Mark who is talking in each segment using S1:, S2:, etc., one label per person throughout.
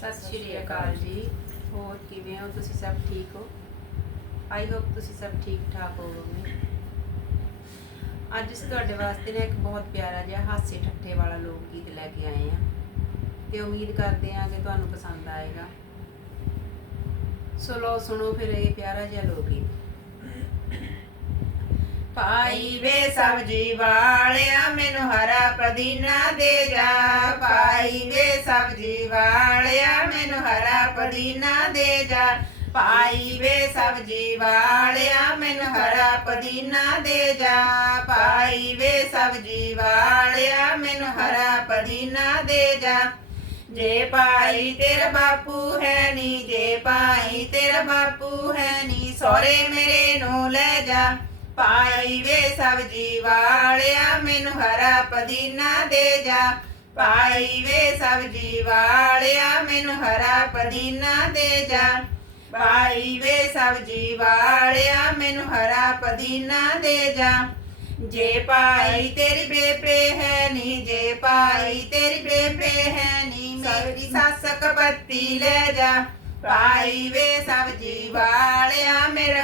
S1: ਸਤਿ ਸ਼੍ਰੀ ਅਕਾਲ ਜੀ। ਹੋਰ ਕਿਵੇਂ ਹੋ? ਤੁਸੀਂ ਸਭ ਠੀਕ ਹੋ? ਆਈ ਹੋਪ ਤੁਸੀਂ ਸਭ ਠੀਕ ਠਾਕ ਹੋਵੋਗੇ। ਅੱਜ ਅਸੀਂ ਤੁਹਾਡੇ ਵਾਸਤੇ ਨਾ ਇੱਕ ਬਹੁਤ ਪਿਆਰਾ ਜਿਹਾ ਹਾਸੇ ਠੱਠੇ ਵਾਲਾ ਲੋਕ ਗੀਤ ਲੈ ਕੇ ਆਏ ਹਾਂ। ਤੇ ਉਮੀਦ ਕਰਦੇ ਹਾਂ ਕਿ ਤੁਹਾਨੂੰ ਪਸੰਦ ਆਏਗਾ। ਸੋ ਲਓ ਸੁਣੋ ਫਿਰ ਇਹ ਪਿਆਰਾ ਜਿਹਾ ਲੋਕ ਗੀਤ।
S2: ਪਾਈ ਵੇ ਸਬਜੀ ਵਾਲਿਆ, ਮੈਨੂੰ ਹਰਾ ਪਦੀਨਾ ਦੇ ਜਾ। ਪਾਈ ਵੇ ਸਬਜੀ ਵਾਲਿਆ, ਮੈਨੂੰ ਹਰਾ ਪਦੀਨਾ ਦੇ ਜਾ। ਪਾਈ ਵੇ ਸਬਜੀ ਵਾਲਿਆ, ਮੈਨੂੰ ਹਰਾ ਪਦੀਨਾ ਦੇ ਜਾ। ਪਾਈ ਵੇ ਸਬਜੀ ਵਾਲਿਆ, ਮੈਨੂੰ ਹਰਾ ਪਦੀਨਾ ਦੇ ਜਾ। ਜੇ ਭਾਈ ਤੇਰਾ ਬਾਪੂ ਹੈ ਨੀ, ਜੇ ਭਾਈ ਤੇਰਾ ਬਾਪੂ ਹੈ ਨੀ ਸੋਰੇ ਮੇਰੇ ਨੂੰ ਲੈ ਜਾ। ਪਾਈ ਵੇ ਸਬਜੀ ਵਾਲਿਆ, ਮੈਨੂੰ ਹਰਾ ਪਦੀਨਾ ਦੇ ਜਾ। ਪਾਈ ਵੇ ਸਬਜੀ ਵਾਲਿਆ, ਮੈਨੂੰ ਹਰਾ ਪਦੀਨਾ ਦੇ ਜਾ। ਪਾਈ ਵੇ ਸਬਜੀ ਵਾਲਿਆ, ਮੈਨੂੰ ਹਰਾ ਪਦੀਨਾ ਦੇ ਜਾ। ਜੇ ਭਾਈ ਤੇਰੀ ਬੇਬੇ ਹੈ ਨੀ, ਜੇ ਪਾਈ ਤੇਰੀ ਬੇਬੇ ਹੈ ਨੀ, ਮੇਰੀ ਸੱਸ ਕਪੱਤੀ ਲੈ ਜਾ। ਪਾਈ ਵੇ ਸਬਜੀ ਵਾਲਿਆ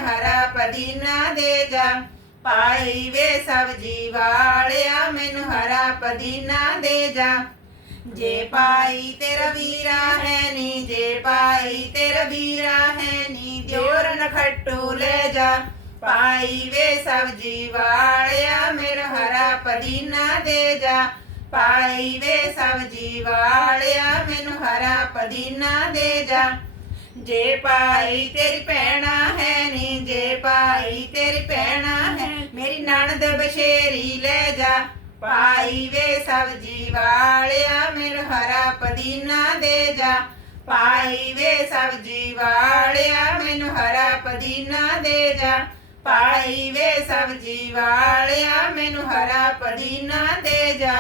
S2: ਹਰਾ ਪਦੀਨਾ ਦੇ ਜਾ। ਪਾਈ ਵੇ ਸਬਜੀ ਵਾਲਿਆ, ਮੈਨੂੰ ਹਰਾ ਪਦੀਨਾ ਦੇ ਜਾ। ਜੇ ਭਾਈ ਤੇਰਾ ਵੀਰਾ ਹੈ ਨੀ, ਜੇ ਭਾਈ ਤੇਰਾ ਵੀਰਾ ਹੈ ਨੀ ਦਿਓਰ ਨਖੱਟੂ ਲੈ ਜਾ। ਪਾਈ ਵੇ ਸਬਜੀ ਵਾਲਿਆ ਮੇਰਾ ਹਰਾ ਪਦੀਨਾ ਦੇ ਜਾ। ਪਾਈ ਵੇ ਸਬਜੀ ਵਾਲਿਆ, ਮੈਨੂੰ ਹਰਾ ਪਦੀਨਾ ਦੇ ਜਾ। ਜੇ ਭਾਈ ਤੇਰੀ ਭੈਣਾ ਹੈ ਨੀ, ਜੇ ਭਾਈ ਤੇਰੀ ਭੈਣਾ ਹੈ, ਮੇਰੀ ਨਣਦ ਬਸ਼ੇਰੀ ਲੈ ਜਾ। ਪਾਈ ਵੇ ਸਬਜੀ ਵਾਲਿਆ, ਮੇਰਾ ਹਰਾ ਪਦੀਨਾ ਦੇ ਜਾ। ਪਾਈ ਵੇ ਸਬਜੀ ਵਾਲਿਆ, ਮੈਨੂੰ ਹਰਾ ਪਦੀਨਾ ਦੇ ਜਾ। ਪਾਈ ਵੇ ਸਬਜੀ ਵਾਲਿਆ, ਮੈਨੂੰ ਹਰਾ ਪਦੀਨਾ ਦੇ ਜਾ।